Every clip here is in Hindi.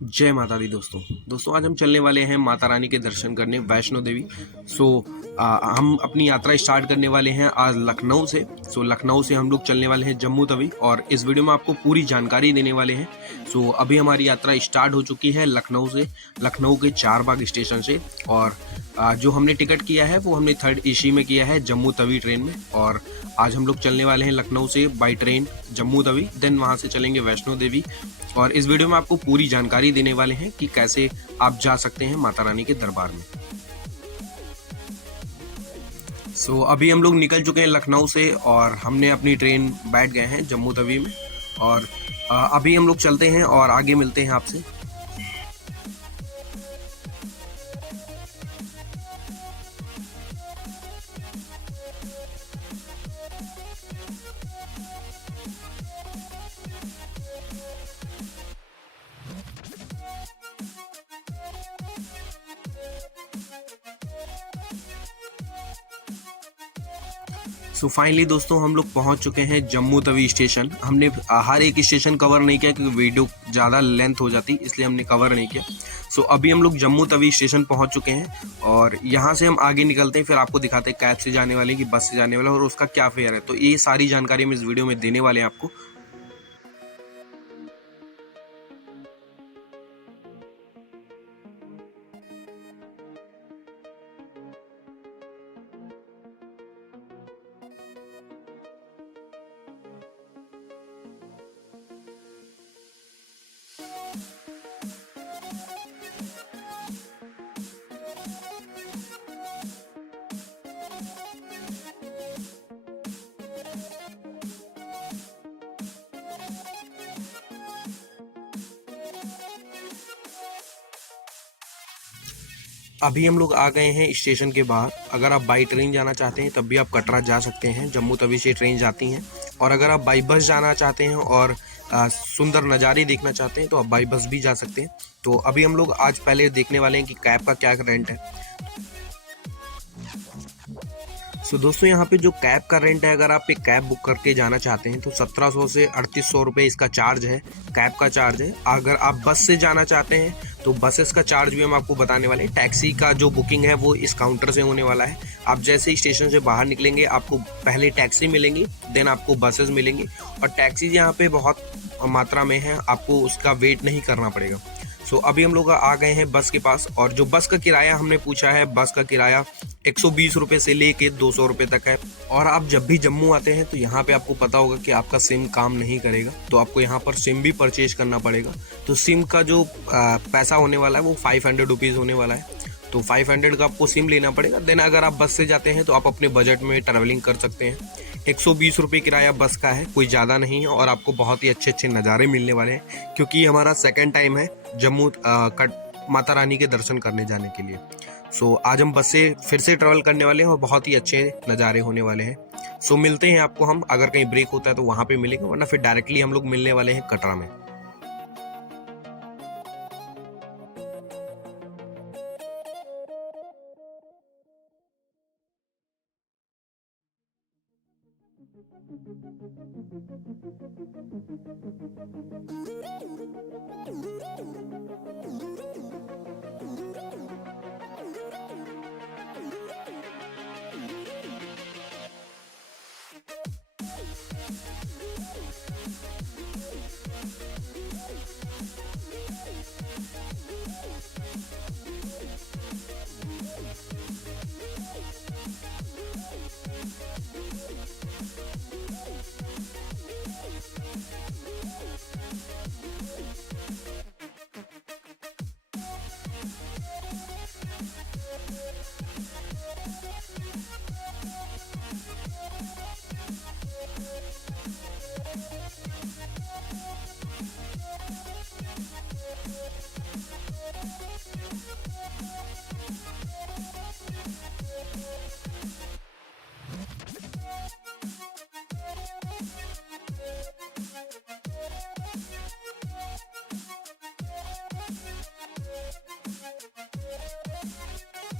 जय माता दी दोस्तों आज हम चलने वाले हैं माता रानी के दर्शन करने वैष्णो देवी। सो हम अपनी यात्रा स्टार्ट करने वाले हैं आज लखनऊ से। लखनऊ से हम लोग चलने वाले हैं जम्मू तवी और इस वीडियो में आपको पूरी जानकारी देने वाले हैं। अभी हमारी यात्रा स्टार्ट हो चुकी है लखनऊ से, लखनऊ के चारबाग स्टेशन से। और जो हमने टिकट किया है वो हमने 3rd AC में किया है जम्मू तवी ट्रेन में। और आज हम लोग चलने वाले हैं लखनऊ से by train Jammu Tawi, then वहाँ से चलेंगे वैष्णो देवी। और इस वीडियो में आपको पूरी जानकारी देने वाले हैं कि कैसे आप जा सकते हैं माता रानी के दरबार में। अभी हम लोग निकल चुके हैं लखनऊ से और हमने अपनी ट्रेन बैठ गए हैं जम्मू तवी में। और अभी हम लोग चलते हैं और आगे मिलते हैं आपसे। फाइनली दोस्तों हम लोग पहुंच चुके हैं जम्मू तवी स्टेशन। हमने हर एक स्टेशन कवर नहीं किया क्योंकि वीडियो ज़्यादा लेंथ हो जाती, इसलिए हमने कवर नहीं किया। अभी हम लोग जम्मू तवी स्टेशन पहुंच चुके हैं और यहाँ से हम आगे निकलते हैं, फिर आपको दिखाते हैं कैब से जाने वाले कि बस से जाने वाला और उसका क्या फेयर है। तो ये सारी जानकारी हम इस वीडियो में देने वाले हैं आपको। अभी हम लोग आ गए हैं स्टेशन के बाहर। अगर आप बाई ट्रेन जाना चाहते हैं तब भी आप कटरा जा सकते हैं, जम्मू तवी से ट्रेन जाती हैं। और अगर आप बाई बस जाना चाहते हैं और सुंदर नज़ारे देखना चाहते हैं तो आप बाई बस भी जा सकते हैं। तो अभी हम लोग आज पहले देखने वाले हैं कि कैब का क्या रेंट है। दोस्तों यहाँ पे जो कैब का रेंट है, अगर आप एक कैब बुक करके जाना चाहते हैं तो 1700 से 3800 रुपये इसका चार्ज है, कैब का चार्ज है। अगर आप बस से जाना चाहते हैं तो बसेस का चार्ज भी हम आपको बताने वाले हैं। टैक्सी का जो बुकिंग है वो इस काउंटर से होने वाला है। आप जैसे ही स्टेशन से बाहर निकलेंगे आपको पहले टैक्सी मिलेंगी, देन आपको बसेस मिलेंगी। और टैक्सी यहाँ पे बहुत मात्रा में है, आपको उसका वेट नहीं करना पड़ेगा। अभी हम लोग आ गए हैं बस के पास और जो बस का किराया हमने पूछा है, बस का किराया 120 रुपये से लेके 200 रुपये तक है। और आप जब भी जम्मू आते हैं तो यहाँ पे आपको पता होगा कि आपका सिम काम नहीं करेगा, तो आपको यहाँ पर सिम भी परचेज करना पड़ेगा। तो सिम का जो पैसा होने वाला है वो 500 रुपीज़ होने वाला है। तो 500 का आपको सिम लेना पड़ेगा। देन अगर आप बस से जाते हैं तो आप अपने बजट में ट्रैवलिंग कर सकते हैं। 120 रुपये किराया बस का है, कोई ज़्यादा नहीं है। और आपको बहुत ही अच्छे अच्छे नज़ारे मिलने वाले हैं क्योंकि ये हमारा 2nd टाइम है जम्मू माता रानी के दर्शन करने जाने के लिए। आज हम बस से फिर से ट्रैवल करने वाले हैं और बहुत ही अच्छे नज़ारे होने वाले हैं। मिलते हैं आपको हम, अगर कहीं ब्रेक होता है तो वहाँ पे मिलेंगे, वरना फिर डायरेक्टली हम लोग मिलने वाले हैं कटरा में।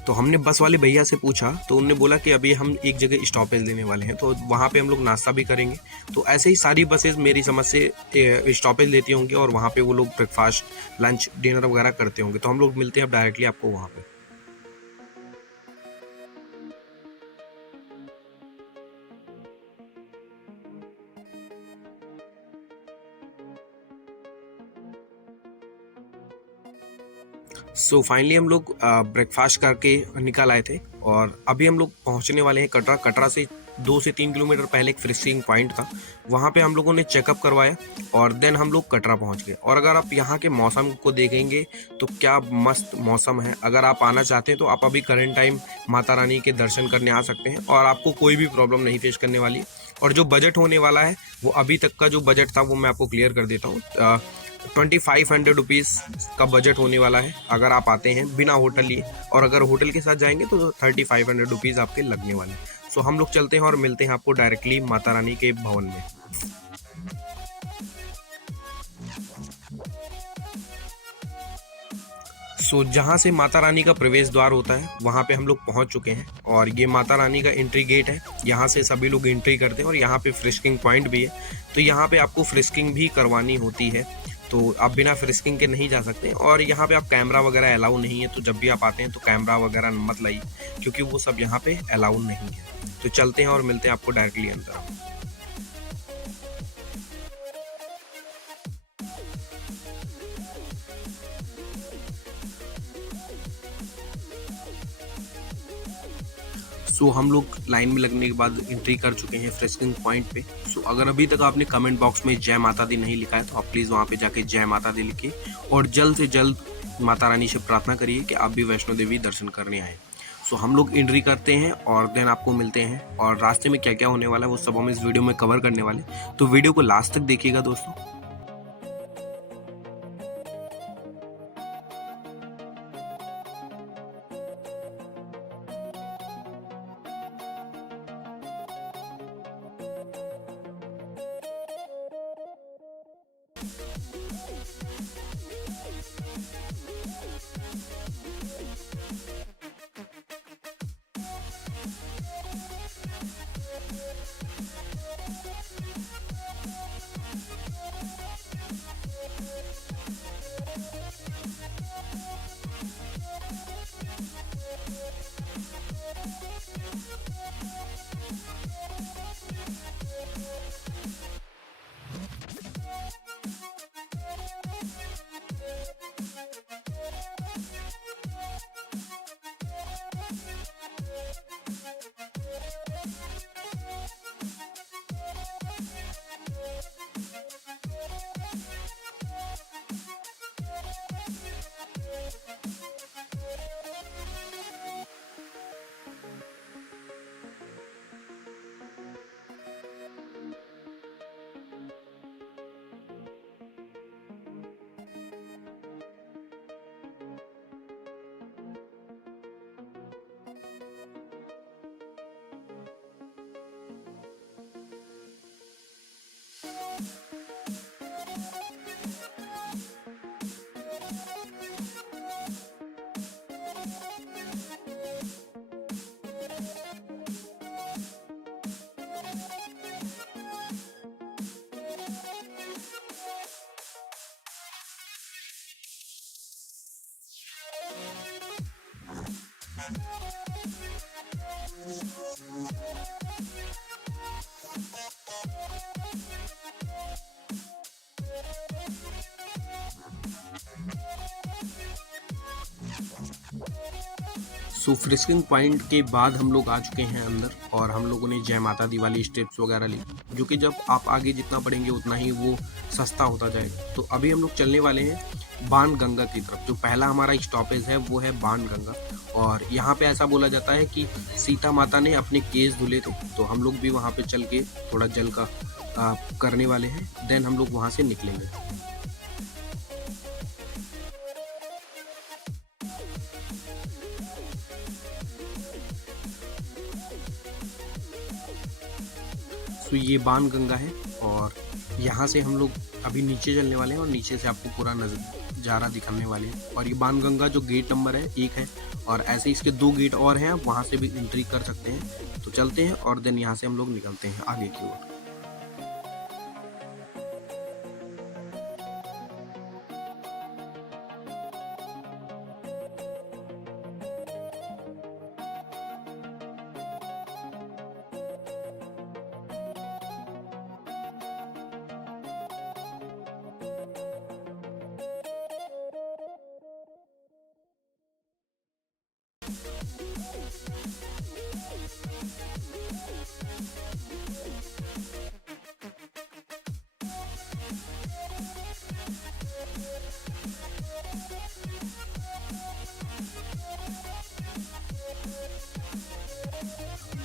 तो हमने बस वाले भैया से पूछा तो उन्होंने बोला कि अभी हम एक जगह स्टॉपेज लेने वाले हैं, तो वहाँ पे हम लोग नाश्ता भी करेंगे तो ऐसे ही सारी बसेस मेरी समझ से स्टॉपेज लेती होंगी और वहाँ पे वो लोग ब्रेकफास्ट लंच डिनर वगैरह करते होंगे। तो हम लोग मिलते हैं अब डायरेक्टली आपको वहाँ पे। सो फाइनली हम लोग ब्रेकफास्ट करके निकल आए थे और अभी हम लोग पहुंचने वाले हैं कटरा। कटरा से 2 से 3 किलोमीटर पहले एक फ्रिस्किंग पॉइंट था, वहाँ पे हम लोगों ने चेकअप करवाया और देन हम लोग कटरा पहुंच गए। और अगर आप यहाँ के मौसम को देखेंगे तो क्या मस्त मौसम है। अगर आप आना चाहते हैं तो आप अभी करंट टाइम माता रानी के दर्शन करने आ सकते हैं और आपको कोई भी प्रॉब्लम नहीं फेस करने वाली। और जो बजट होने वाला है वो अभी तक का जो बजट था वो मैं आपको क्लियर कर देता हूँ। 2500 रुपीज़ का बजट होने वाला है अगर आप आते हैं बिना होटल लिए, और अगर होटल के साथ जाएंगे तो 3500 रुपीज़ आपके लगने वाले हैं। सो हम लोग चलते हैं और मिलते हैं आपको डायरेक्टली माता रानी के भवन में। सो जहाँ से माता रानी का प्रवेश द्वार होता है वहाँ पे हम लोग पहुँच चुके हैं और ये माता रानी का एंट्री गेट है। यहाँ से सभी लोग एंट्री करते हैं और यहाँ पे फ्रिस्किंग पॉइंट भी है, तो यहाँ पे आपको फ्रिस्किंग भी करवानी होती है। तो आप बिना फ्रिस्किंग के नहीं जा सकते और यहाँ पे आप कैमरा वगैरह अलाउ नहीं है। तो जब भी आप आते हैं तो कैमरा वगैरह मत लाइए क्योंकि वो सब यहाँ पे अलाउ नहीं है। तो चलते हैं और मिलते हैं आपको डायरेक्टली अंदर। सो हम लोग लाइन में लगने के बाद एंट्री कर चुके हैं फ्रिस्किंग पॉइंट पे। सो अगर अभी तक आपने कमेंट बॉक्स में जय माता दी नहीं लिखा है तो आप प्लीज़ वहाँ पे जाके जय माता दी लिखिए और जल्द से जल्द माता रानी से प्रार्थना करिए कि आप भी वैष्णो देवी दर्शन करने आए। सो हम लोग एंट्री करते हैं और देन आपको मिलते हैं और रास्ते में क्या क्या होने वाला है वो सब हम इस वीडियो में कवर करने वाले, तो वीडियो को लास्ट तक देखिएगा दोस्तों। सो फ्रिस्किंग पॉइंट के बाद हम लोग आ चुके हैं अंदर और हम लोगों ने जय माता दी वाली स्टेप्स वगैरह ली, जो कि जब आप आगे जितना पढ़ेंगे उतना ही वो सस्ता होता जाएगा। तो अभी हम लोग चलने वाले हैं बाण गंगा की तरफ। जो पहला हमारा स्टॉपेज है वो है बाण गंगा और यहाँ पे ऐसा बोला जाता है कि सीता माता ने अपने केस धुले थे, तो हम लोग भी वहाँ पे चल के थोड़ा जल का करने वाले हैं। देन हम लोग वहाँ से निकलेंगे। तो ये बाण गंगा है और यहाँ से हम लोग अभी नीचे चलने वाले हैं और नीचे से आपको पूरा नज़ारा दिखाने वाले हैं। और ये बाण गंगा जो गेट नंबर है 1 है और ऐसे इसके 2 गेट और हैं, आप वहाँ से भी एंट्री कर सकते हैं। तो चलते हैं और देन यहाँ से हम लोग निकलते हैं आगे की ओर।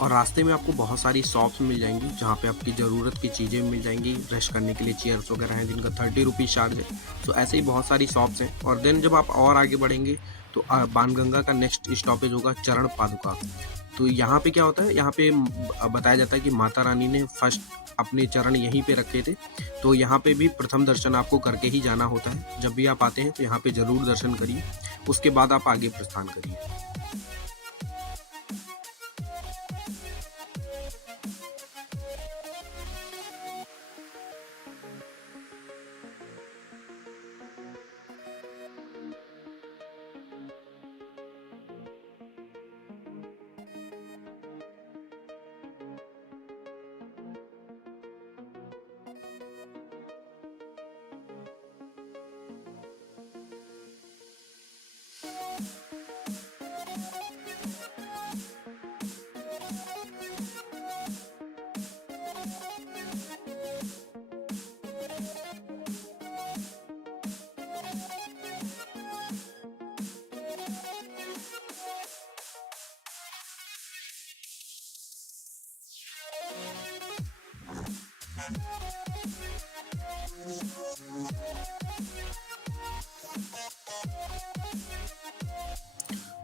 और रास्ते में आपको बहुत सारी शॉप्स मिल जाएंगी जहाँ पे आपकी ज़रूरत की चीज़ें मिल जाएंगी। ब्रश करने के लिए चेयर्स वगैरह हैं जिनका 30 रुपीज़ चार्ज है। तो ऐसे ही बहुत सारी शॉप्स हैं। और देन जब आप और आगे बढ़ेंगे तो बाणगंगा का नेक्स्ट स्टॉपेज होगा चरण पादुका। तो यहाँ पे क्या होता है, यहाँ पे बताया जाता है कि माता रानी ने फर्स्ट अपने चरण यहीं पे रखे थे। तो यहाँ पे भी प्रथम दर्शन आपको करके ही जाना होता है। जब भी आप आते हैं तो यहाँ पे ज़रूर दर्शन करिए, उसके बाद आप आगे प्रस्थान करिए।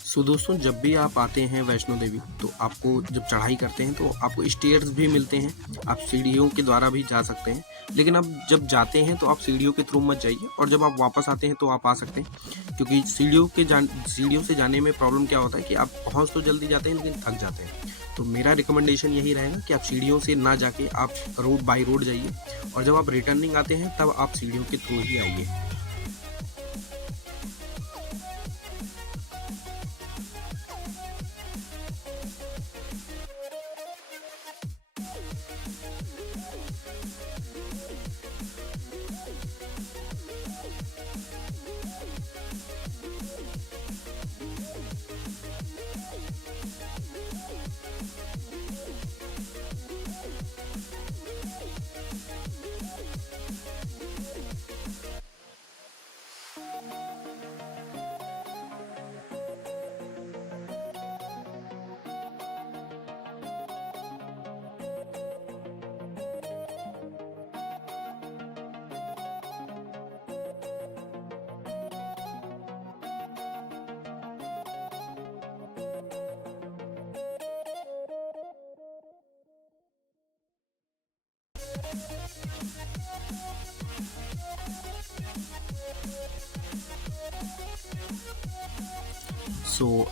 सो दोस्तों, जब भी आप आते हैं वैष्णो देवी तो आपको जब चढ़ाई करते हैं तो आपको स्टेयर्स भी मिलते हैं। आप सीढ़ियों के द्वारा भी जा सकते हैं, लेकिन अब जब जाते हैं तो आप सीढ़ियों के थ्रू मत जाइए, और जब आप वापस आते हैं तो आप आ सकते हैं। क्योंकि सीढ़ियों से जाने में प्रॉब्लम क्या होता है कि आप पहुँच तो जल्दी जाते हैं लेकिन थक जाते हैं। तो मेरा रिकमेंडेशन यही रहेगा कि आप सीढ़ियों से ना जाके आप रोड बाई रोड जाइए, और जब आप रिटर्निंग आते हैं तब आप सीढ़ियों के थ्रू ही आइए।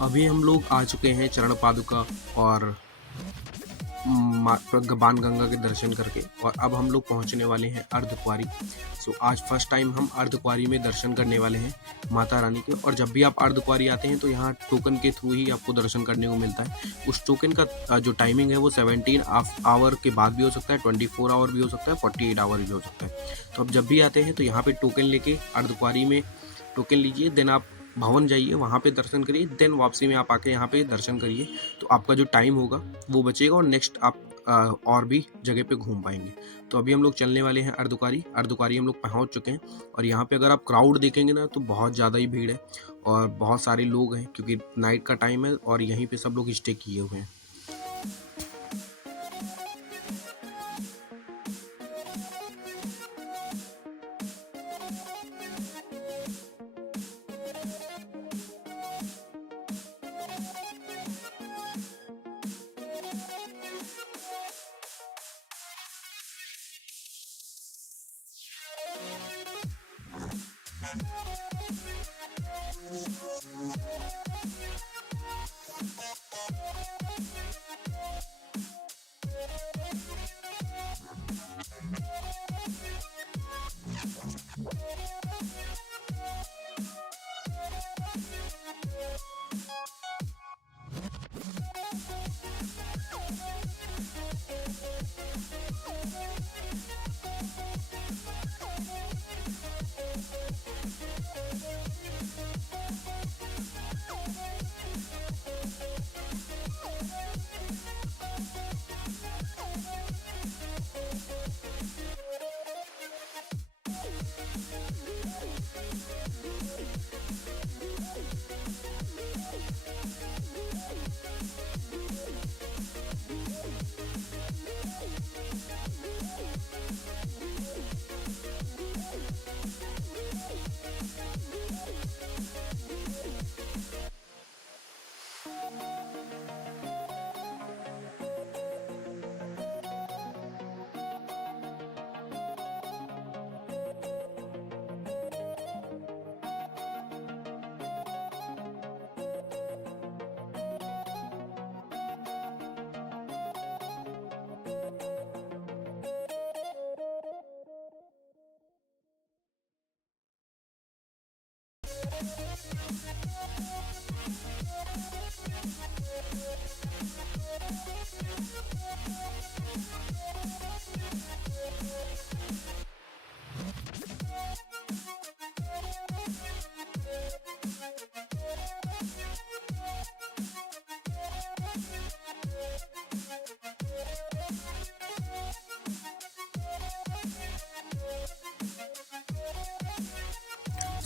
अभी हम लोग आ चुके हैं चरण पादुका और बाणगंगा के दर्शन करके, और अब हम लोग पहुंचने वाले हैं अर्धकुंवारी। आज फर्स्ट टाइम हम अर्धकुंवारी में दर्शन करने वाले हैं माता रानी के। और जब भी आप अर्धकुंवारी आते हैं तो यहाँ टोकन के थ्रू ही आपको दर्शन करने को मिलता है। उस टोकन का जो टाइमिंग है वो 17 आवर के बाद भी हो सकता है, 24 आवर भी हो सकता है, 48 आवर भी हो सकता है। तो अब जब भी आते हैं तो यहाँ पे टोकन लेके अर्धकुंवारी में टोकन लीजिए, देन आप भवन जाइए, वहाँ पे दर्शन करिए, देन वापसी में आप आके यहाँ पे दर्शन करिए। तो आपका जो टाइम होगा वो बचेगा, और नेक्स्ट आप और भी जगह पे घूम पाएंगे। तो अभी हम लोग चलने वाले हैं अर्धकुंवारी हम लोग पहुँच चुके हैं। और यहाँ पे अगर आप क्राउड देखेंगे ना तो बहुत ज़्यादा ही भीड़ है और बहुत सारे लोग हैं, क्योंकि नाइट का टाइम है और यहीं पे सब लोग स्टे किए हुए हैं।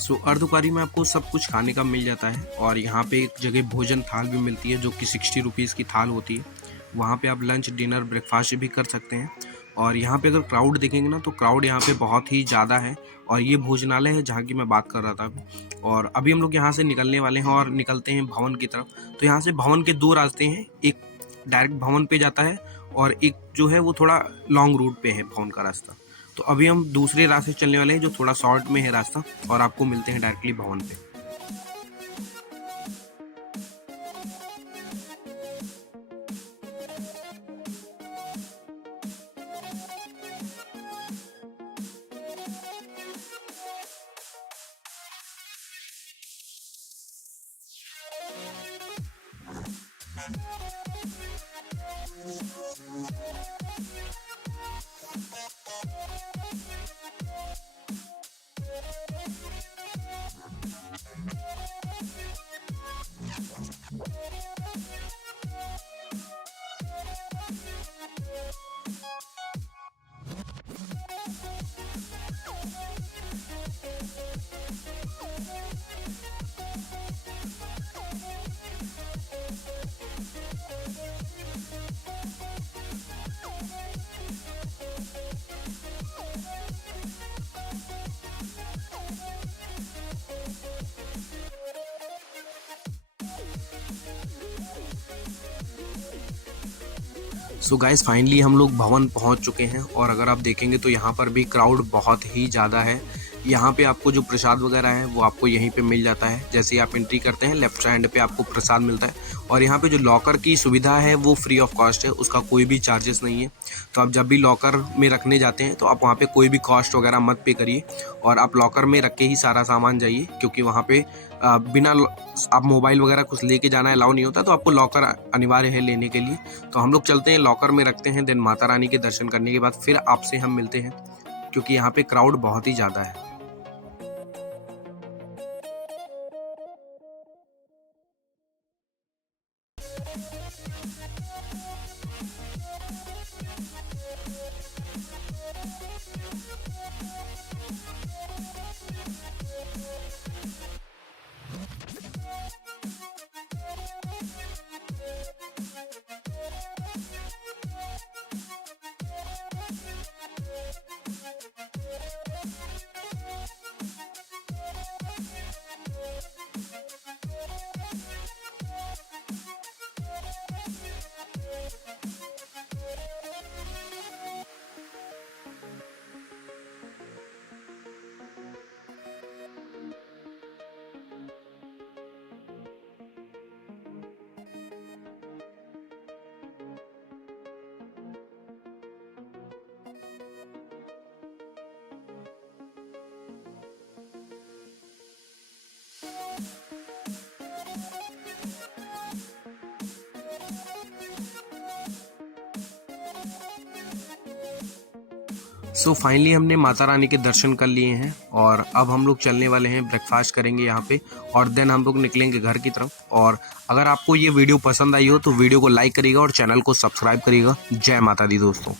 सो अर्धकुंवारी में आपको सब कुछ खाने का मिल जाता है और यहाँ पे एक जगह भोजन थाल भी मिलती है जो कि 60 रुपीज़ की थाल होती है। वहाँ पे आप लंच डिनर ब्रेकफास्ट भी कर सकते हैं। और यहाँ पे अगर क्राउड देखेंगे ना तो क्राउड यहाँ पे बहुत ही ज़्यादा है। और ये भोजनालय है जहाँ की मैं बात कर रहा था अभी। और अभी हम लोग यहाँ से निकलने वाले हैं और निकलते हैं भवन की तरफ। तो यहाँ से भवन के 2 रास्ते हैं, एक डायरेक्ट भवन पे जाता है और एक जो है वो थोड़ा लॉन्ग रूट पे है भवन का रास्ता। तो अभी हम दूसरे रास्ते चलने वाले हैं जो थोड़ा शॉर्ट में है रास्ता, और आपको मिलते हैं डायरेक्टली भवन पे। सो गाइस फाइनली हम लोग भवन पहुंच चुके हैं और अगर आप देखेंगे तो यहाँ पर भी क्राउड बहुत ही ज़्यादा है। यहाँ पे आपको जो प्रसाद वगैरह है वो आपको यहीं पे मिल जाता है। जैसे ही आप एंट्री करते हैं लेफ्ट हैंड पे आपको प्रसाद मिलता है। और यहाँ पे जो लॉकर की सुविधा है वो फ्री ऑफ कॉस्ट है, उसका कोई भी चार्जेस नहीं है। तो आप जब भी लॉकर में रखने जाते हैं तो आप वहाँ पे कोई भी कॉस्ट वगैरह मत पे करिए और आप लॉकर में रख के ही सारा सामान जाइए, क्योंकि वहाँ पे बिना आप मोबाइल वगैरह कुछ लेके जाना अलाउ नहीं होता। तो आपको लॉकर अनिवार्य है लेने के लिए। तो हम लोग चलते हैं लॉकर में रखते हैं, देन माता रानी के दर्शन करने के बाद फिर आपसे हम मिलते हैं, क्योंकि यहाँ पे क्राउड बहुत ही ज़्यादा है। सो फाइनली हमने माता रानी के दर्शन कर लिए हैं और अब हम लोग चलने वाले हैं, ब्रेकफास्ट करेंगे यहाँ पे और देन हम लोग निकलेंगे घर की तरफ। और अगर आपको ये वीडियो पसंद आई हो तो वीडियो को लाइक करिएगा और चैनल को सब्सक्राइब करिएगा। जय माता दी दोस्तों।